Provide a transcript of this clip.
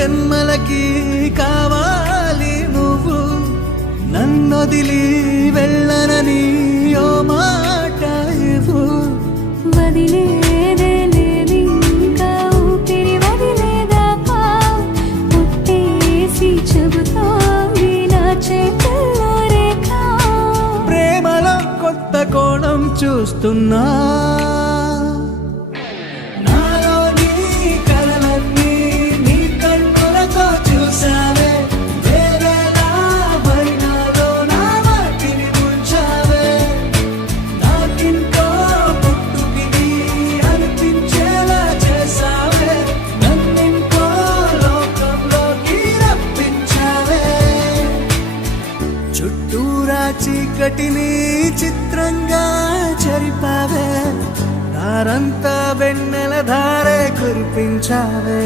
జన్మలకి కావాలి నువ్వు, నన్నొదిలి వెళ్ళనని ఓ మాట ఇవ్వు. వదిలేదే లేదింకా ఊపిరి వదిలేదాకా, పుట్టేసి చెబుతోంది నా చేతుల్లో రేఖ. ప్రేమలో కొత్త కోణం చూస్తున్నా, నాలో నీ కలలన్నీ నీ కన్నులతో చూసావే, వేరేలా మరి నాలో నా వాటిని ముంచావే. నాకింకో పుట్టుకిది అనిపించేలా చేసావే, నన్నింకో లోకంలోకి రప్పించావే. చుట్టూరా చీకటిని చిత్రంగా చెరిపావే, దారంతా వెన్నెల ధారే కురిపించావే.